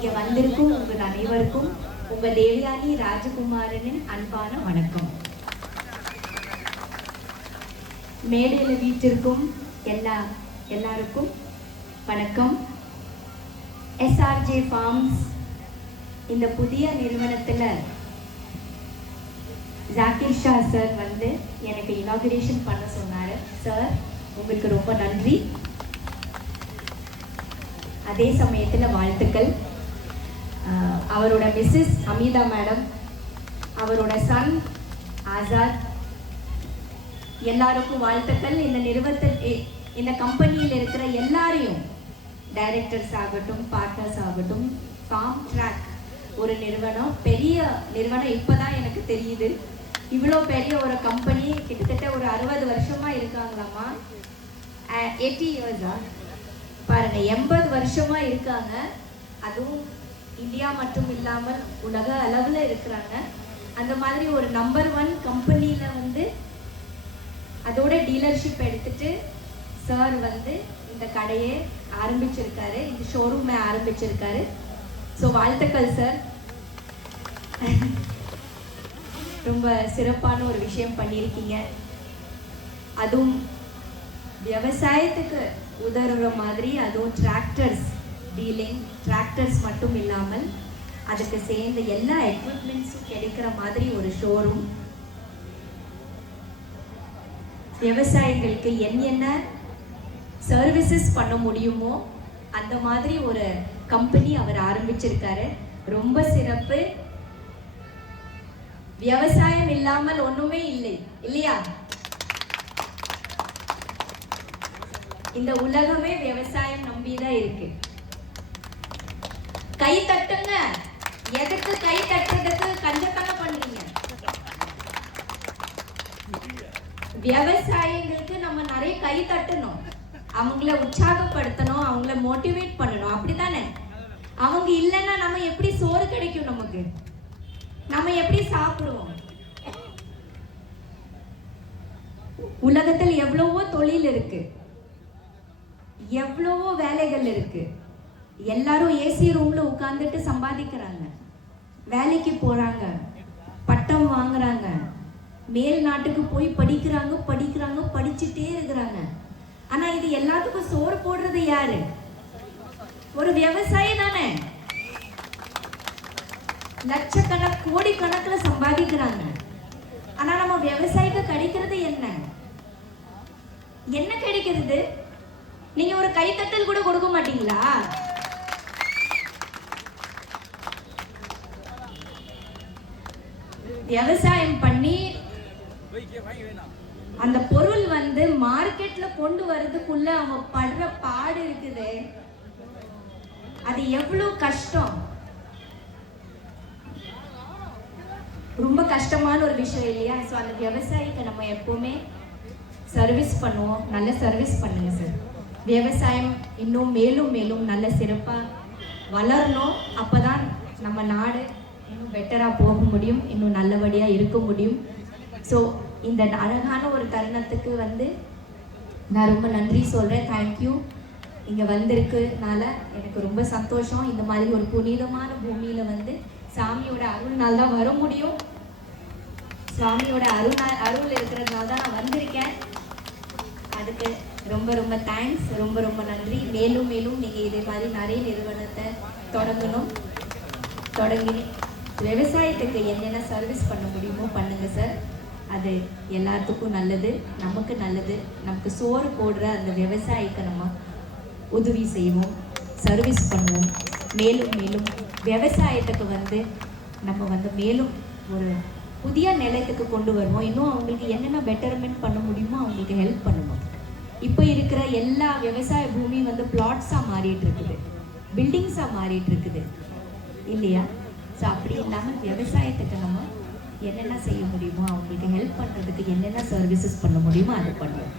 இங்கே வந்திருக்கும் உங்கள் அனைவருக்கும் உங்கள் தேவயானி ராஜகுமாரனின் அன்பான வணக்கம். மேடையில் வீட்டிற்கும் எல்லாருக்கும் வணக்கம். எஸ்ஆர்ஜே ஃபார்ம்ஸ் இந்த புதிய நிறுவனத்தில் ஜாகிர் ஷா சார் வந்து எனக்கு இனாகுரேஷன் பண்ண சொன்னார். சார் உங்களுக்கு ரொம்ப நன்றி. அதே சமயத்தில் வாழ்த்துக்கள். அவரோட மிஸ்ஸஸ் அமிதா மேடம், அவரோட சன் ஆசாத், எல்லாருக்கும் வாழ்த்துக்கள். இந்த கம்பெனியில் இருக்கிற எல்லாரையும், டைரக்டர்ஸ் ஆகட்டும், பார்ட்னர்ஸ் ஆகட்டும், ஃபார்ம் ட்ராக் ஒரு நிறுவனம், பெரிய நிறுவனம். இப்போதான் எனக்கு தெரியுது இவ்வளோ பெரிய ஒரு கம்பெனி. கிட்டத்தட்ட ஒரு 60 வருஷமா இருக்காங்களாமா. 80 இயர்ஸா பாருங்க, 80 வருஷமா இருக்காங்க. அதுவும் இந்தியா மட்டும் இல்லாமல் உலக அளவில் இருக்கிறாங்க. அந்த மாதிரி ஒரு நம்பர் 1 கம்பெனியில் வந்து அதோட டீலர்ஷிப் எடுத்துட்டு சார் வந்து இந்த கடையை ஆரம்பிச்சிருக்காரு, இந்த ஷோரூமை ஆரம்பிச்சிருக்காரு. ஸோ வாழ்த்துக்கள் சார். ரொம்ப சிறப்பான ஒரு விஷயம் பண்ணியிருக்கீங்க. அதுவும் விவசாயத்துக்கு உதவுற மாதிரி, அதுவும் டிராக்டர்ஸ் டீலிங், டிராக்டர்ஸ் மட்டும் இல்லாமல் அதுக்கு சேர்ந்த எல்லா எக்யூப்மெண்ட்ஸும் கிடைக்கிற மாதிரி ஒரு ஷோரூம். விவசாயிகளுக்கு என்ன சர்வீசஸ் பண்ண முடியுமோ அந்த மாதிரி ஒரு கம்பெனி அவர் ஆரம்பிச்சிருக்காரு. ரொம்ப சிறப்பு. விவசாயம் இல்லாமல் ஒண்ணுமே இல்லை இல்லையா? இந்த உலகமே விவசாயம் நம்பிதான் இருக்கு. கை தட்டுங்க. எதுக்கு கை தட்டுறதுக்கு கஞ்சத்தனை பண்றீங்க? விவசாயிகளுக்கு நம்ம நிறைய கை தட்டணும், அவங்கள உற்சாகப்படுத்தணும், அவங்கள மோட்டிவேட் பண்ணணும். அப்படித்தானே? அவங்க இல்லைன்னா நம்ம எப்படி சோறு கிடைக்கும்? நமக்கு நம்ம எப்படி சாப்பிடுவோம்? உலகத்தில் எவ்வளவோ தொழில் இருக்கு, எவ்வளவோ வேலைகள் இருக்கு. எல்லாரும் ஏசி ரூம்ல உட்கார்ந்துட்டு சம்பாதிக்கிறாங்க, வேலைக்கு போறாங்க, பட்டம் வாங்குறாங்க, மேல் நாட்டுக்கு போய் படிக்கிறாங்க, படிச்சுட்டே இருக்கிறாங்க. ஆனா இது எல்லாத்துக்கும் சோறு போடுறது யாரு? ஒரு விவசாயி தானே. லட்சக்கணக்கு கோடிக்கணக்கில் சம்பாதிக்கிறாங்க. ஆனா நம்ம விவசாயிக்கு கிடைக்கிறது என்ன கிடைக்கிறது? நீங்க ஒரு கைத்தட்டல் கூட கொடுக்க மாட்டீங்களா? விவசாயம் பண்ணி அந்த பொருள் வந்து மார்க்கெட்ல கொண்டு வரதுக்குள்ள அவங்க படுற பாடு இருக்குது. அது எவ்வளவு கஷ்டம். ரொம்ப கஷ்டமான ஒரு விஷயம் இல்லையா? ஸோ அந்த விவசாயிக்கு நம்ம எப்பவுமே சர்வீஸ் பண்ணுவோம். நல்ல சர்வீஸ் பண்ணுங்க சார். விவசாயம் இன்னும் மேலும் மேலும் நல்ல சிறப்பாக வளரணும். அப்போதான் நம்ம நாடு இன்னும் பெட்டராக போக முடியும், இன்னும் நல்லபடியாக இருக்க முடியும். ஸோ இந்த அழகான ஒரு தருணத்துக்கு வந்து நான் ரொம்ப நன்றி சொல்கிறேன். தேங்க்யூ. இங்கே வந்திருக்குனால எனக்கு ரொம்ப சந்தோஷம். இந்த மாதிரி ஒரு புனிதமான பூமியில் வந்து சாமியோட அருள்னால தான் வர முடியும். சுவாமியோட அருள் இருக்கிறதுனால தான் நான் வந்திருக்கேன். அதுக்கு ரொம்ப ரொம்ப தேங்க்ஸ், ரொம்ப ரொம்ப நன்றி. மேலும் மேலும் நீங்கள் இதே மாதிரி நிறைய நிறுவனத்தை தொடங்கி விவசாயத்துக்கு என்னென்ன சர்வீஸ் பண்ண முடியுமோ பண்ணுங்க சார். அது எல்லாத்துக்கும் நல்லது, நமக்கு நல்லது. நமக்கு சோறு போடுற அந்த விவசாயிக்கு நம்ம உதவி செய்வோம், சர்வீஸ் பண்ணுவோம். மேலும் மேலும் விவசாயத்துக்கு வந்து நம்ம வந்து மேலும் ஒரு புதிய நிலையத்துக்கு கொண்டு வருவோம். இன்னும் அவங்களுக்கு என்னென்ன பெட்டர்மெண்ட் பண்ண முடியுமோ அவங்களுக்கு ஹெல்ப் பண்ணுவோம். இப்போ இருக்கிற எல்லா விவசாய பூமி வந்து பிளாட்ஸாக மாறிட்டு இருக்குது, பில்டிங்ஸாக மாறிட்டு இருக்குது இல்லையா? ஸோ அப்படி இல்லாமல் விவசாயத்துக்கு நம்ம என்னென்ன செய்ய முடியுமோ, அவங்களுக்கு ஹெல்ப் பண்ணுறதுக்கு என்னென்ன சர்வீசஸ் பண்ண முடியுமோ அதை பண்ணுவோம்.